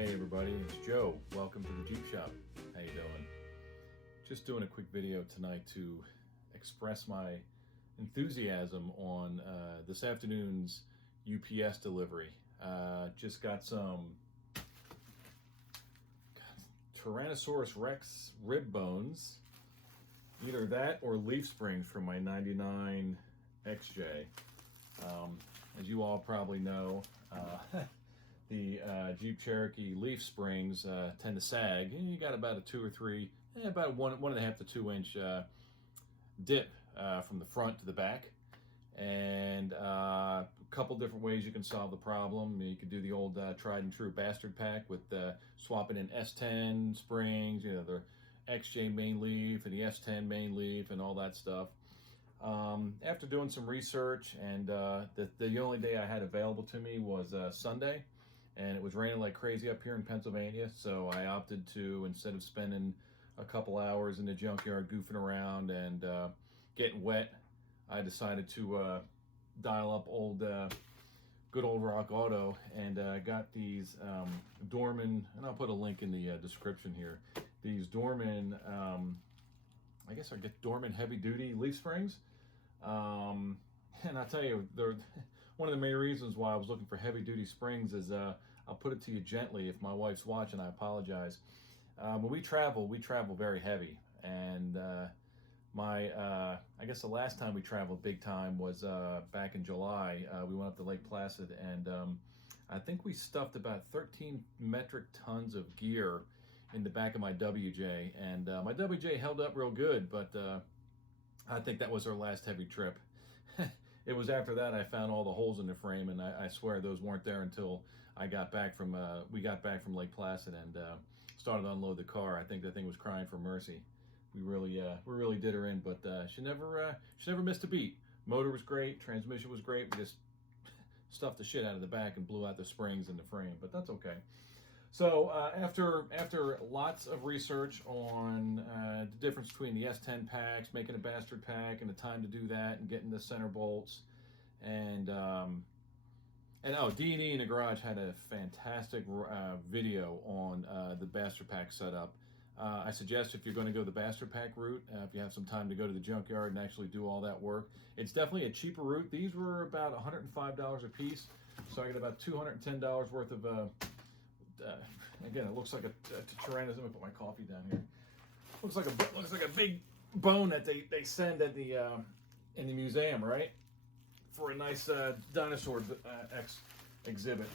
Hey everybody, it's Joe. Welcome to the Jeep Shop. How you doing? Just doing a quick video tonight to express my enthusiasm on this afternoon's UPS delivery. Just got some Tyrannosaurus Rex rib bones. Either that or leaf springs from my 99 XJ. As you all probably know, the Jeep Cherokee leaf springs tend to sag. You got about a 2 or 3, about a 1.5 to 2 inch dip from the front to the back. And a couple different ways you can solve the problem. You could do the old tried and true bastard pack with swapping in S10 springs, you know, the XJ main leaf and the S10 main leaf and all that stuff. After doing some research, and the only day I had available to me was Sunday, and it was raining like crazy up here in Pennsylvania, so I opted to, instead of spending a couple hours in the junkyard goofing around and getting wet, I decided to dial up good old Rockauto, and got these Dorman, and I'll put a link in the description here, these Dorman, I guess I get Dorman heavy duty leaf springs. And I'll tell you, one of the main reasons why I was looking for heavy duty springs is, I'll put it to you gently, if my wife's watching, I apologize. When we travel very heavy, and I guess the last time we traveled big time was back in July. We went up to Lake Placid, and I think we stuffed about 13 metric tons of gear in the back of my WJ, and my WJ held up real good, but I think that was our last heavy trip. It was after that I found all the holes in the frame, and I swear those weren't there until I got back from we got back from Lake Placid and started to unload the car. I think the thing was crying for mercy. We really did her in, but she never missed a beat. Motor was great, transmission was great. We just stuffed the shit out of the back and blew out the springs in the frame, but that's okay. So after lots of research on the difference between the S10 packs, making a bastard pack, and the time to do that, and getting the center bolts, and D&E in the Garage had a fantastic video on the bastard pack setup. I suggest, if you're going to go the bastard pack route, if you have some time to go to the junkyard and actually do all that work, it's definitely a cheaper route. These were about $105 a piece, so I got about $210 worth of. Again, it looks like a Tyrannosaurus. Let me put my coffee down here. Looks like a big bone that they send at the in the museum, right? For a nice dinosaur exhibit.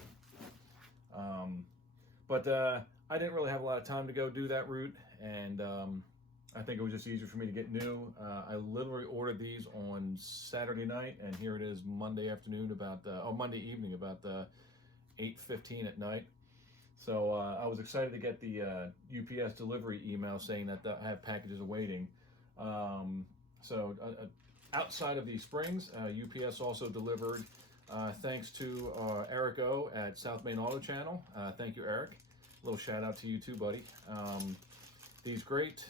But I didn't really have a lot of time to go do that route, and I think it was just easier for me to get new. I literally ordered these on Saturday night, and here it is Monday afternoon, Monday evening, about 8:15 at night. So I was excited to get the UPS delivery email saying that I have packages awaiting. Outside of the springs, UPS also delivered, thanks to Eric O at South Main Auto Channel. Thank you, Eric. A little shout out to you too, buddy. These great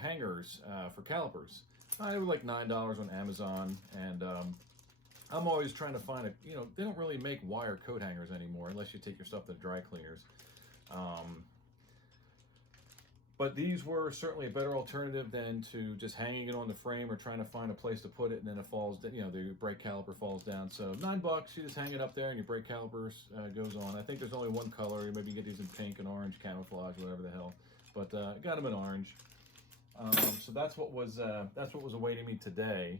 hangers for calipers. They were like $9 on Amazon, and I'm always trying to find they don't really make wire coat hangers anymore unless you take your stuff to the dry cleaners. But these were certainly a better alternative than to just hanging it on the frame or trying to find a place to put it, and then it falls, the brake caliper falls down. So $9, you just hang it up there and your brake calipers goes on. I think there's only one color. Maybe you get these in pink and orange, camouflage, whatever the hell. But got them in orange. So that's what was awaiting me today.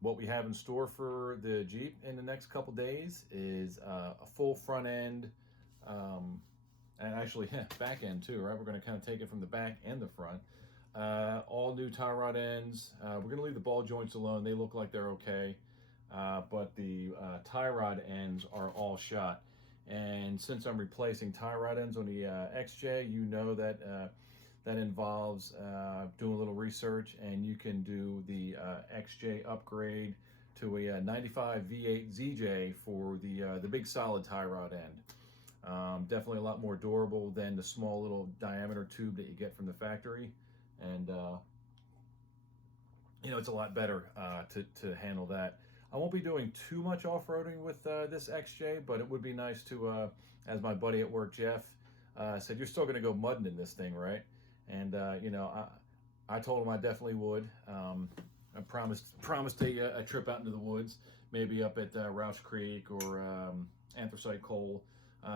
What we have in store for the Jeep in the next couple days is a full front end, and actually back end too, right? We're going to kind of take it from the back and the front. All new tie rod ends. We're going to leave the ball joints alone. They look like they're okay, but the tie rod ends are all shot. And since I'm replacing tie rod ends on the XJ, you know that that involves doing a little research, and you can do the XJ upgrade to a 95 V8 ZJ for the big solid tie rod end. Definitely a lot more durable than the small little diameter tube that you get from the factory, and it's a lot better to handle that. I won't be doing too much off-roading with this XJ, but it would be nice to, as my buddy at work, Jeff, said, you're still going to go mudding in this thing, right? And, you know, I told him I definitely would. I promised a trip out into the woods, maybe up at Roush Creek or Anthracite Coal,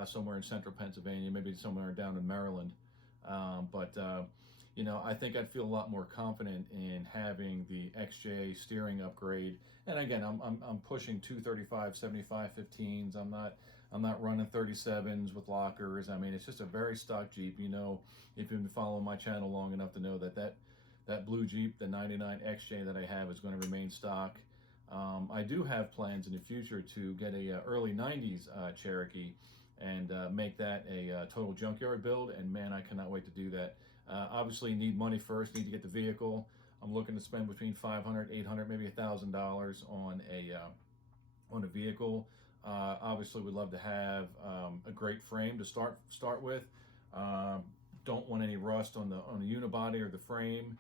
somewhere in central Pennsylvania, maybe somewhere down in Maryland. You know, I think I'd feel a lot more confident in having the XJ steering upgrade. And again, I'm pushing 235, 75, 15s. I'm not running 37s with lockers. I mean, it's just a very stock Jeep. You know, if you've been following my channel long enough to know that blue Jeep, the 99 XJ that I have, is going to remain stock. I do have plans in the future to get a early 90s Cherokee and make that a total junkyard build, and man, I cannot wait to do that. Obviously need money first, need to get the vehicle. I'm looking to spend between $500, $800, maybe $1,000 on a vehicle. Obviously would love to have a great frame to start with. Don't want any rust on the unibody or the frame.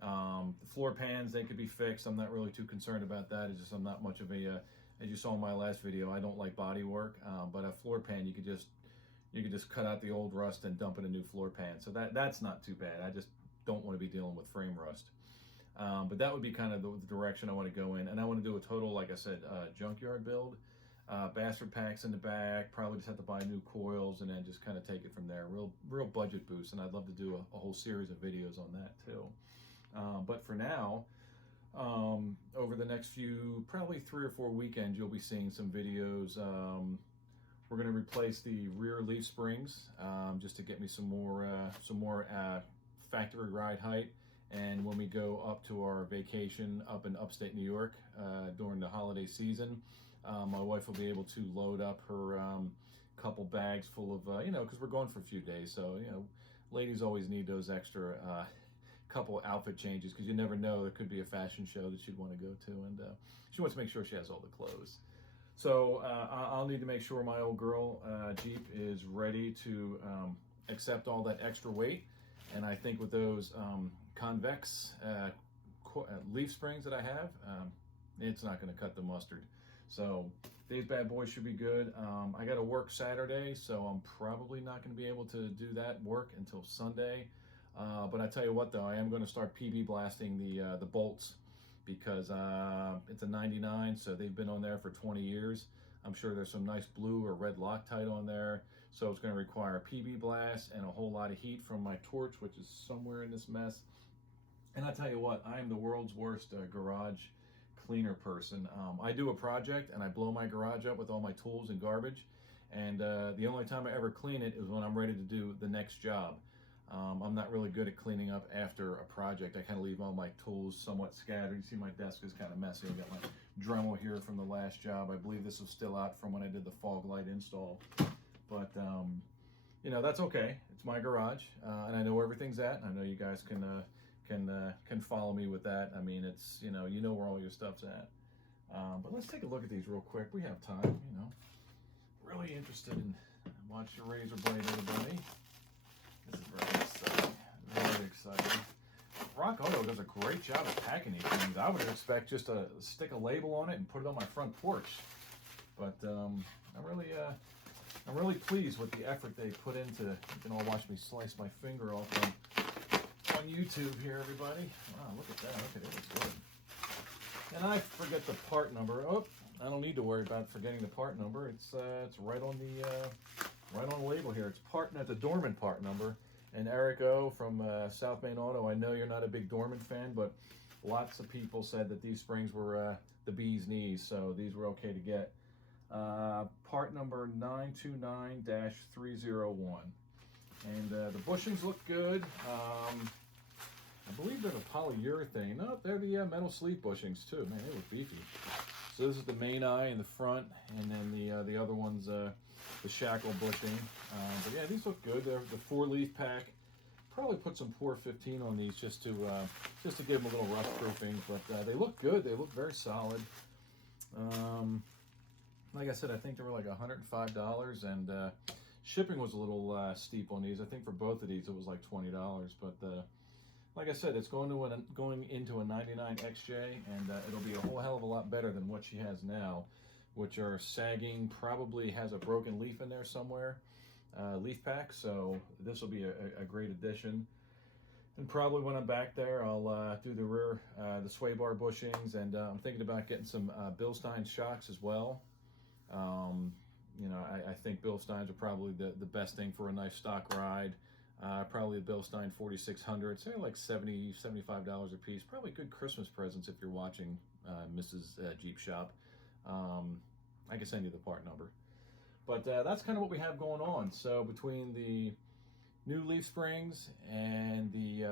The floor pans, they could be fixed. I'm not really too concerned about that. It's just I'm not much of a as you saw in my last video, I don't like body work, but a floor pan, you could just cut out the old rust and dump in a new floor pan. So that's not too bad. I just don't want to be dealing with frame rust. But that would be kind of the direction I want to go in. And I want to do a total, like I said, junkyard build. Bastard packs in the back, probably just have to buy new coils and then just kind of take it from there. Real budget boost, and I'd love to do a whole series of videos on that too. But for now, over the next few, probably 3 or 4 weekends, you'll be seeing some videos. We're going to replace the rear leaf springs just to get me some more factory ride height. And when we go up to our vacation up in upstate New York during the holiday season, my wife will be able to load up her couple bags full of, you know, because we're going for a few days. So, you know, ladies always need those extra couple outfit changes because you never know, there could be a fashion show that she'd want to go to, and she wants to make sure she has all the clothes. So I'll need to make sure my old girl Jeep is ready to accept all that extra weight. And I think with those convex leaf springs that I have, it's not going to cut the mustard. So these bad boys should be good. I got to work Saturday, so I'm probably not going to be able to do that work until Sunday. But I tell you what, though, I am going to start PB blasting the bolts because it's a 99, so they've been on there for 20 years. I'm sure there's some nice blue or red Loctite on there, so it's going to require a PB blast and a whole lot of heat from my torch, which is somewhere in this mess. And I tell you what, I am the world's worst garage cleaner person. I do a project and I blow my garage up with all my tools and garbage, and the only time I ever clean it is when I'm ready to do the next job. I'm not really good at cleaning up after a project. I kind of leave all my tools somewhat scattered. You see my desk is kind of messy. I got my Dremel here from the last job. I believe this is still out from when I did the fog light install. But, you know, that's okay. It's my garage, and I know where everything's at. And I know you guys can follow me with that. I mean, it's, you know where all your stuff's at. But let's take a look at these real quick. We have time, you know. Really interested in watch your razor blade, everybody. This is very exciting. Very exciting. Rockauto does a great job of packing these things. I would expect just to stick a label on it and put it on my front porch. But I'm really pleased with the effort they put into. You can all watch me slice my finger off on YouTube here, everybody. Wow, look at that. Look at it. It's good. And I forget the part number. Oh, I don't need to worry about forgetting the part number. It's right on the label here. It's the Dorman part number. And Eric O from South Main Auto, I know you're not a big Dorman fan, but lots of people said that these springs were the bee's knees, so these were okay to get. Part number 929-301. And the bushings look good. I believe they're the polyurethane. No, they're the metal sleeve bushings too. Man, they look beefy. So this is the main eye in the front, and then the other one's the shackle bushing. But yeah, these look good. They're the 4-leaf pack. Probably put some Pour 15 on these just to give them a little rust proofing. But they look good. They look very solid. Like I said, I think they were like $105, and shipping was a little steep on these. I think for both of these it was like $20. But like I said, it's going into a 99 XJ, and it'll be a whole hell of a lot better than what she has now, which are sagging, probably has a broken leaf in there somewhere, leaf pack. So this will be a great addition. And probably when I'm back there, I'll do the rear, the sway bar bushings, and I'm thinking about getting some Bilstein shocks as well. You know, I think Bilsteins are probably the best thing for a nice stock ride. Probably the Bilstein 4600s. They're like $70, $75 a piece. Probably good Christmas presents if you're watching Mrs. Jeep Shop. I can send you the part number. But that's kind of what we have going on. So between the new leaf springs and the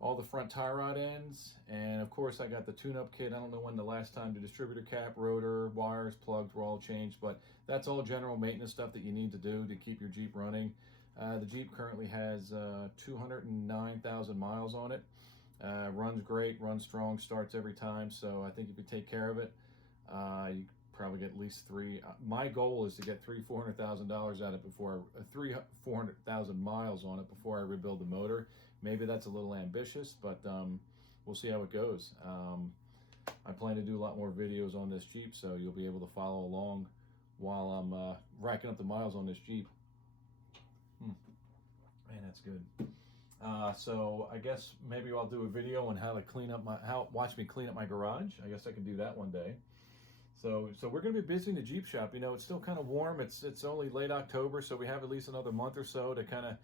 all the front tie rod ends, and of course I got the tune-up kit. I don't know when the last time the distributor cap, rotor, wires, plugs were all changed, but that's all general maintenance stuff that you need to do to keep your Jeep running. The Jeep currently has 209,000 miles on it. Runs great, runs strong, starts every time, so I think if you take care of it, you probably get at least three. My goal is to get $400,000 out of it before 400,000 miles on it before I rebuild the motor. Maybe that's a little ambitious, but we'll see how it goes. I plan to do a lot more videos on this Jeep, so you'll be able to follow along while I'm racking up the miles on this Jeep. Man, that's good. So I guess maybe I'll do a video on how to clean up watch me clean up my garage. I guess I can do that one day. So we're going to be busy in the Jeep shop. You know, it's still kind of warm. It's only late October, so we have at least another month or so to kind of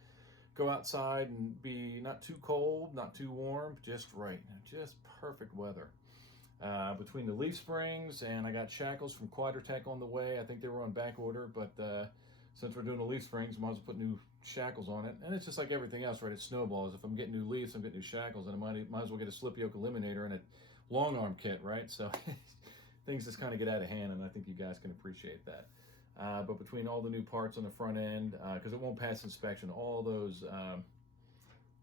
go outside and be not too cold, not too warm, just right. Just perfect weather. Between the leaf springs, and I got shackles from Quadratech on the way. I think they were on back order, but since we're doing the leaf springs, might as well put new shackles on it. And it's just like everything else, right? It snowballs. If I'm getting new leaves, I'm getting new shackles, and I might as well get a slip yoke eliminator and a long arm kit, right? So things just kind of get out of hand, and I think you guys can appreciate that. But between all the new parts on the front end, because it won't pass inspection, all those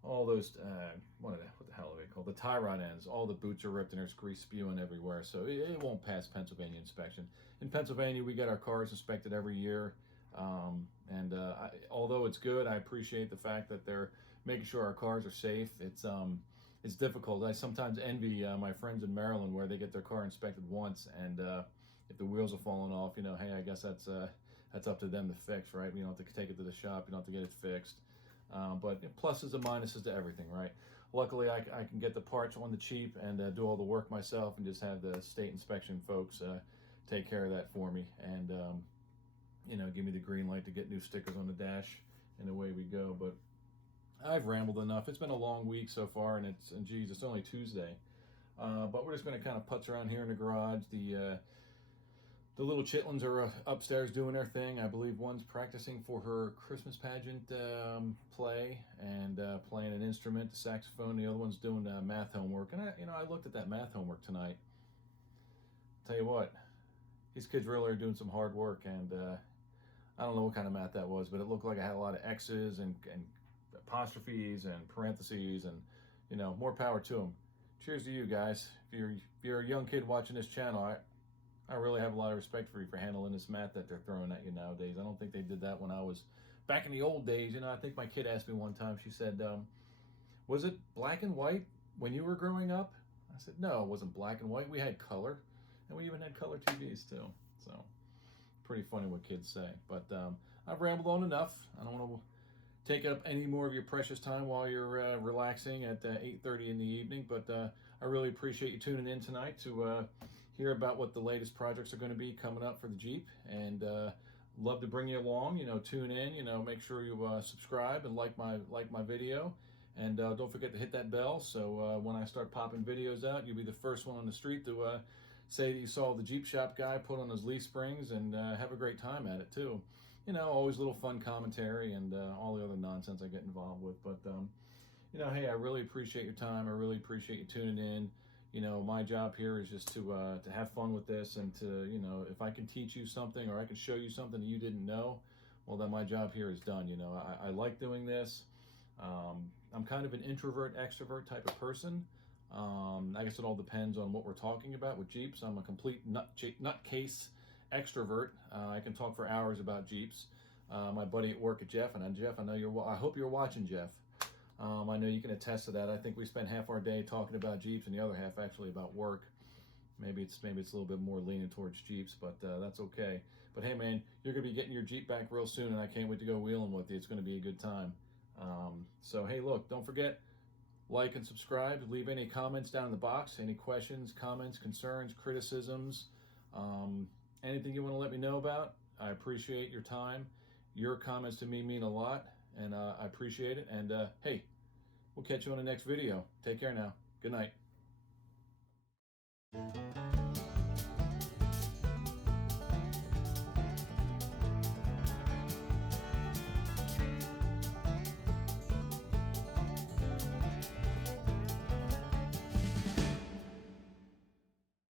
what the hell are they called? The tie rod ends. All the boots are ripped and there's grease spewing everywhere, so it won't pass Pennsylvania inspection. In Pennsylvania, we get our cars inspected every year, and although it's good, I appreciate the fact that they're making sure our cars are safe. It's difficult. I sometimes envy my friends in Maryland where they get their car inspected once, and if the wheels are falling off, you know, hey, I guess that's up to them to fix, right? You don't have to take it to the shop. You don't have to get it fixed. But pluses and minuses to everything, right? Luckily, I can get the parts on the cheap and do all the work myself, and just have the state inspection folks take care of that for me, and you know, give me the green light to get new stickers on the dash, and away we go. But I've rambled enough. It's been a long week so far, and geez, it's only Tuesday. But we're just going to kind of putz around here in the garage. The little chitlins are upstairs doing their thing. I believe one's practicing for her Christmas pageant play and playing an instrument, the saxophone. The other one's doing math homework. And I looked at that math homework tonight. Tell you what, these kids really are doing some hard work, and I don't know what kind of math that was, but it looked like I had a lot of X's and apostrophes and parentheses, and you know, more power to them. Cheers to you guys. If you're a young kid watching this channel, I really have a lot of respect for you for handling this math that they're throwing at you nowadays. I don't think they did that when I was back in the old days. You know, I think my kid asked me one time, she said, was it black and white when you were growing up? I said, no, it wasn't black and white. We had color, and we even had color TVs too. So pretty funny what kids say. But I've rambled on enough. I don't want to take up any more of your precious time while you're relaxing at 8:30 in the evening. But I really appreciate you tuning in tonight to hear about what the latest projects are going to be coming up for the Jeep, and love to bring you along. You know, tune in. You know, make sure you subscribe and like my video, and don't forget to hit that bell. So when I start popping videos out, you'll be the first one on the street to say that you saw the Jeep Shop guy put on his leaf springs, and have a great time at it too. You know, always a little fun commentary and all the other nonsense I get involved with. But you know, hey, I really appreciate your time. I really appreciate you tuning in. You know, my job here is just to have fun with this, and to, you know, if I can teach you something or I can show you something that you didn't know, well, then my job here is done. You know, I like doing this. I'm kind of an introvert, extrovert type of person. I guess it all depends on what we're talking about with Jeeps. I'm a complete nutcase extrovert. I can talk for hours about Jeeps. My buddy at work, Jeff, and Jeff, I know I hope you're watching, Jeff. I know you can attest to that. I think we spent half our day talking about Jeeps and the other half actually about work. Maybe it's a little bit more leaning towards Jeeps, but that's okay. But hey, man, you're gonna be getting your Jeep back real soon, and I can't wait to go wheeling with you. It's gonna be a good time. So hey, look, don't forget, like and subscribe. Leave any comments down in the box. Any questions, comments, concerns, criticisms, anything you want to let me know about. I appreciate your time. Your comments to me mean a lot, and I appreciate it. And hey, we'll catch you on the next video. Take care now. Good night.